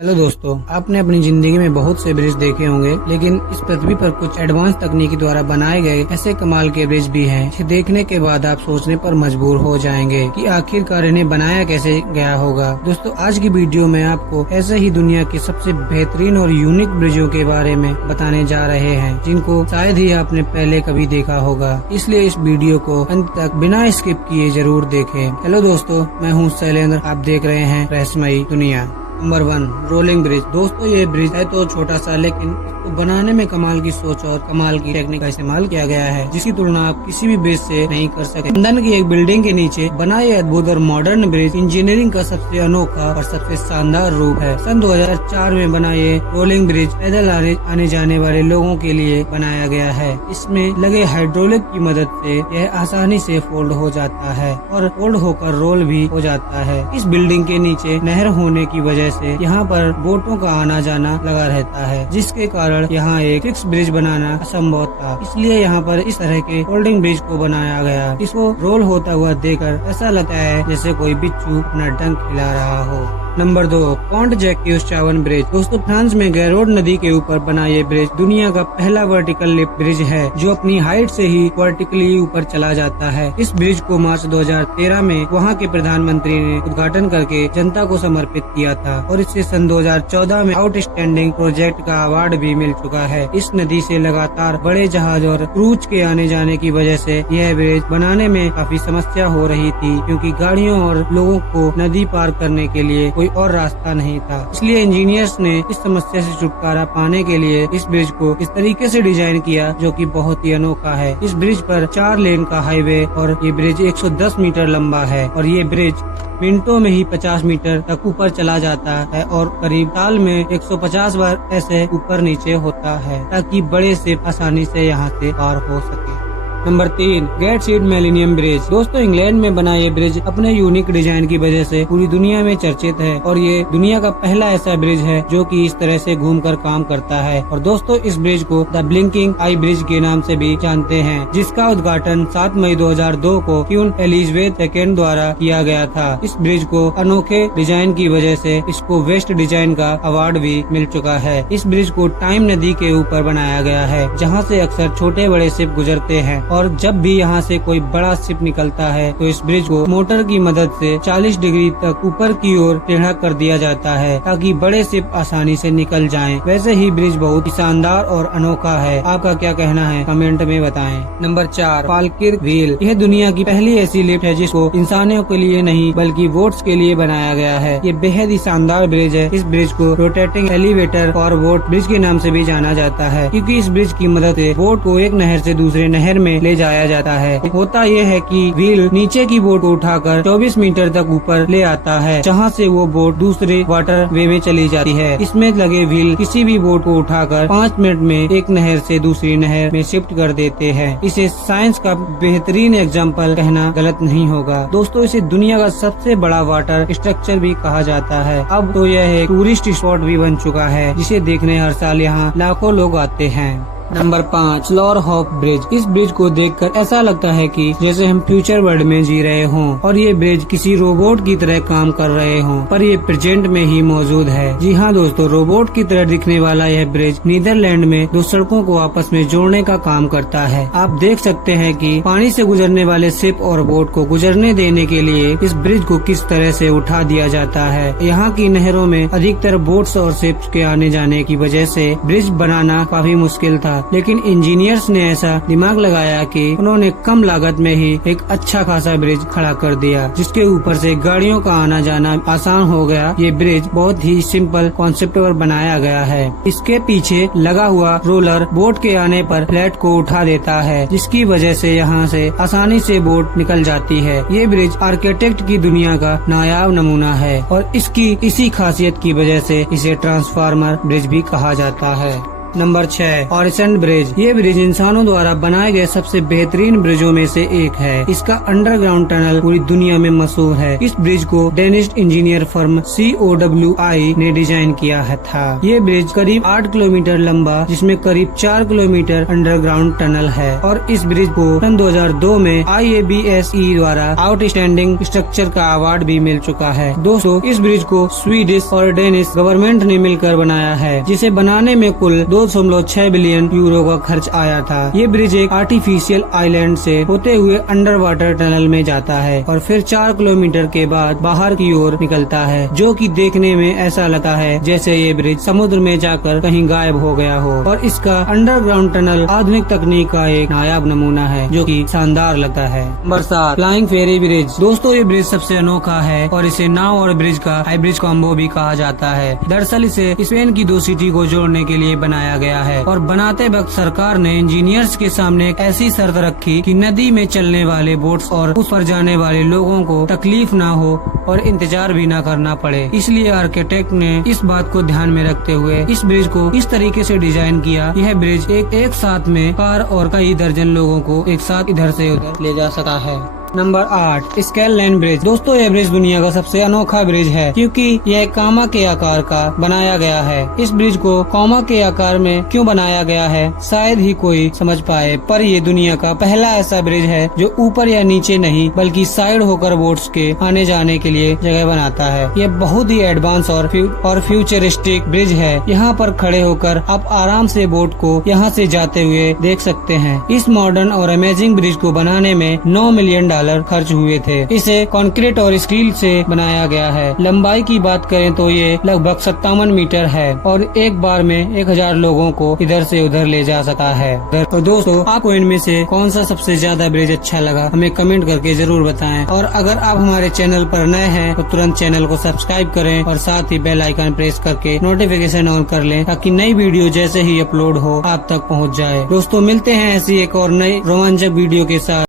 Hello दोस्तों, आपने अपनी जिंदगी में बहुत से ब्रिज देखे होंगे, लेकिन इस पृथ्वी पर कुछ एडवांस तकनीकी द्वारा बनाए गए ऐसे कमाल के ब्रिज भी हैं, जिसे देखने के बाद आप सोचने पर मजबूर हो जाएंगे कि आखिरकार इन्हें बनाया कैसे गया होगा। दोस्तों, आज की वीडियो में आपको ऐसे ही दुनिया के सबसे बेहतरीन और यूनिक ब्रिजों के बारे में बताने जा रहे हैं, जिनको शायद ही आपने पहले कभी देखा होगा। इसलिए इस वीडियो को अंत तक बिना स्किप किए जरूर देखें। हेलो दोस्तों, मैं हूँ शैलेंद्र, आप देख रहे हैं रहस्यमयी दुनिया। Number 1, rolling bridge. दोस्तों, ये ब्रिज है तो छोटा सा, लेकिन इसको बनाने में कमाल की सोच और कमाल की टेक्निक का इस्तेमाल किया गया है, जिसकी तुलना आप किसी भी ब्रिज से नहीं कर सकते। लंदन की एक बिल्डिंग के नीचे बना ये अद्भुत और मॉडर्न ब्रिज इंजीनियरिंग का सबसे अनोखा और सबसे शानदार रूप है। सन 2004 में बना ये रोलिंग ब्रिज पैदल आने जाने वाले लोगों के लिए बनाया गया है। इसमें लगे हाइड्रोलिक की मदद से यह आसानी से फोल्ड हो जाता है और फोल्ड होकर रोल भी हो जाता है। इस बिल्डिंग के नीचे नहर होने की वजह से यहाँ पर बोटों का आना जाना लगा रहता है, जिसके कारण यहाँ एक फिक्स ब्रिज बनाना असंभव था। इसलिए यहाँ पर इस तरह के फोल्डिंग ब्रिज को बनाया गया। इसको रोल होता हुआ देखकर ऐसा लगता है जैसे कोई बिच्छू अपना डंक हिला रहा हो। नंबर 2, पॉन्ट जैक्यूज चावन ब्रिज। दोस्तों, फ्रांस में गैरोड नदी के ऊपर बना ये ब्रिज दुनिया का पहला वर्टिकल लिफ्ट ब्रिज है, जो अपनी हाइट से ही वर्टिकली ऊपर चला जाता है। इस ब्रिज को मार्च 2013 में वहाँ के प्रधानमंत्री ने उद्घाटन करके जनता को समर्पित किया था और इससे सन 2014 में आउटस्टैंडिंग प्रोजेक्ट का अवार्ड भी मिल चुका है। इस नदी से लगातार बड़े जहाज और क्रूज के आने जाने की वजह से यह ब्रिज बनाने में काफी समस्या हो रही थी, क्योंकि गाड़ियों और लोगों को नदी पार करने के लिए कोई और रास्ता नहीं था। इसलिए इंजीनियर्स ने इस समस्या से छुटकारा पाने के लिए इस ब्रिज को इस तरीके से डिजाइन किया, जो कि बहुत ही अनोखा है। इस ब्रिज पर 4 लेन का हाईवे और ये ब्रिज 110 मीटर लंबा है और ये ब्रिज मिनटों में ही 50 मीटर तक ऊपर चला जाता है और करीब साल में 150 बार ऐसे ऊपर नीचे होता है, ताकि बड़े शिप आसानी से यहाँ से पार हो सके। Number 3, Gateshead millennium bridge. दोस्तों, इंग्लैंड में बना ये ब्रिज अपने यूनिक डिजाइन की वजह से पूरी दुनिया में चर्चित है और ये दुनिया का पहला ऐसा ब्रिज है जो कि इस तरह से घूमकर काम करता है। और दोस्तों, इस ब्रिज को द ब्लिंकिंग आई ब्रिज के नाम से भी जानते हैं, जिसका उद्घाटन 7 मई 2002 को क्वीन एलिजाबेथ II द्वारा किया गया था। इस ब्रिज को अनोखे डिजाइन की वजह से इसको बेस्ट डिजाइन का अवार्ड भी मिल चुका है। इस ब्रिज को टाइम नदी के ऊपर बनाया गया है, जहाँ से अक्सर छोटे बड़े शिप गुजरते हैं और जब भी यहाँ से कोई बड़ा शिप निकलता है तो इस ब्रिज को मोटर की मदद से 40 डिग्री तक ऊपर की ओर टेढ़ा कर दिया जाता है, ताकि बड़े शिप आसानी से निकल जाएं। वैसे ही ब्रिज बहुत ही शानदार और अनोखा है। आपका क्या कहना है, कमेंट में बताएं। Number 4, Falkirk wheel. यह दुनिया की पहली ऐसी लिफ्ट है जिसको इंसानों के लिए नहीं बल्कि बोट्स के लिए बनाया गया है। ये बेहद ही शानदार ब्रिज है। इस ब्रिज को रोटेटिंग एलिवेटर और बोट ब्रिज के नाम से भी जाना जाता है, क्योंकि इस ब्रिज की मदद से बोट को एक नहर से दूसरे नहर में ले जाया जाता है। होता यह है कि व्हील नीचे की बोट को उठाकर 24 मीटर तक ऊपर ले आता है, जहां से वो बोट दूसरे वाटर वे में चली जाती है। इसमें लगे व्हील किसी भी बोट को उठाकर 5 मिनट में एक नहर से दूसरी नहर में शिफ्ट कर देते हैं। इसे साइंस का बेहतरीन एग्जाम्पल कहना गलत नहीं होगा। दोस्तों, इसे दुनिया का सबसे बड़ा वाटर स्ट्रक्चर भी कहा जाता है। अब तो यह एक टूरिस्ट स्पॉट भी बन चुका है, जिसे देखने हर साल यहाँ लाखों लोग आते हैं। Number 5, स्लोर hop bridge. इस ब्रिज को देखकर ऐसा लगता है कि जैसे हम फ्यूचर वर्ल्ड में जी रहे हों और ये ब्रिज किसी रोबोट की तरह काम कर रहे हों, पर ये प्रेजेंट में ही मौजूद है। जी हाँ दोस्तों, रोबोट की तरह दिखने वाला यह ब्रिज नीदरलैंड में 2 सड़कों को आपस में जोड़ने का काम करता है। आप देख सकते हैं कि पानी से गुजरने वाले शिप और बोट को गुजरने देने के लिए इस ब्रिज को किस तरह से उठा दिया जाता है। यहाँ की नहरों में अधिकतर बोट्स और शिप्स के आने जाने की वजह से ब्रिज बनाना काफी मुश्किल था, लेकिन इंजीनियर्स ने ऐसा दिमाग लगाया कि उन्होंने कम लागत में ही एक अच्छा खासा ब्रिज खड़ा कर दिया, जिसके ऊपर से गाड़ियों का आना जाना आसान हो गया। ये ब्रिज बहुत ही सिंपल कॉन्सेप्ट पर बनाया गया है। इसके पीछे लगा हुआ रोलर बोट के आने पर फ्लैट को उठा देता है, जिसकी वजह से यहाँ से आसानी से बोट निकल जाती है। ये ब्रिज आर्किटेक्ट की दुनिया का नायाब नमूना है और इसकी इसी खासियत की वजह से इसे ट्रांसफार्मर ब्रिज भी कहा जाता है। Number 6 Oresund bridge. ये ब्रिज इंसानों द्वारा बनाए गए सबसे बेहतरीन ब्रिजों में से एक है। इसका अंडरग्राउंड टनल पूरी दुनिया में मशहूर है। इस ब्रिज को डेनिश इंजीनियर फर्म COWI ने डिजाइन किया है था। ये ब्रिज करीब 8 किलोमीटर लंबा, जिसमें करीब 4 किलोमीटर अंडरग्राउंड टनल है और इस ब्रिज को सन 2002 में IABSE द्वारा आउटस्टैंडिंग स्ट्रक्चर का अवार्ड भी मिल चुका है। दोस्तों, इस ब्रिज को स्वीडिश और डेनिश गवर्नमेंट ने मिलकर बनाया है, जिसे बनाने में कुल 2.6 बिलियन यूरो का खर्च आया था। ये ब्रिज एक आर्टिफिशियल आइलैंड से होते हुए अंडर वाटर टनल में जाता है और फिर 4 किलोमीटर के बाद बाहर की ओर निकलता है, जो कि देखने में ऐसा लगता है जैसे ये ब्रिज समुद्र में जाकर कहीं गायब हो गया हो। और इसका अंडरग्राउंड टनल आधुनिक तकनीक का एक नायाब नमूना है, जो कि शानदार लगता है। नंबर 7 फ्लाइंग फेरी ब्रिज। दोस्तों, ये ब्रिज सबसे अनोखा है और इसे नाव और ब्रिज का हाइब्रिड कॉम्बो भी कहा जाता है। दरअसल इसे स्पेन की 2 सिटी को जोड़ने के लिए बनाया गया है और बनाते वक्त सरकार ने इंजीनियर्स के सामने एक ऐसी शर्त रखी कि नदी में चलने वाले बोट्स और उस पर जाने वाले लोगों को तकलीफ ना हो और इंतजार भी ना करना पड़े। इसलिए आर्किटेक्ट ने इस बात को ध्यान में रखते हुए इस ब्रिज को इस तरीके से डिजाइन किया। यह ब्रिज एक साथ में कार और कई दर्जन लोगों को एक साथ इधर से उधर ले जा सकता है। Number 8 scale line bridge. दोस्तों, यह ब्रिज दुनिया का सबसे अनोखा ब्रिज है, क्योंकि यह कामा के आकार का बनाया गया है। इस ब्रिज को कामा के आकार में क्यों बनाया गया है शायद ही कोई समझ पाए, पर ये दुनिया का पहला ऐसा ब्रिज है जो ऊपर या नीचे नहीं बल्कि साइड होकर बोट्स के आने जाने के लिए जगह बनाता है। यह बहुत ही एडवांस और फ्यूचरिस्टिक ब्रिज है। यहाँ पर खड़े होकर आप आराम से बोट को यहाँ से जाते हुए देख सकते हैं। इस मॉडर्न और अमेजिंग ब्रिज को बनाने में 9 मिलियन डॉलर खर्च हुए थे। इसे कंक्रीट और स्टील से बनाया गया है। लंबाई की बात करें तो ये लगभग 57 मीटर है और एक बार में 1000 लोगों को इधर से उधर ले जा सकता है। तो दोस्तों, आपको इनमें से कौन सा सबसे ज्यादा ब्रिज अच्छा लगा, हमें कमेंट करके जरूर बताएं। और अगर आप हमारे चैनल पर नए हैं तो तुरंत चैनल को सब्सक्राइब करें और साथ ही बेल आइकन प्रेस करके नोटिफिकेशन ऑन कर लें, ताकि नई वीडियो जैसे ही अपलोड हो आप तक पहुँच जाए। दोस्तों, मिलते हैं ऐसी एक और नई रोमांचक वीडियो के साथ।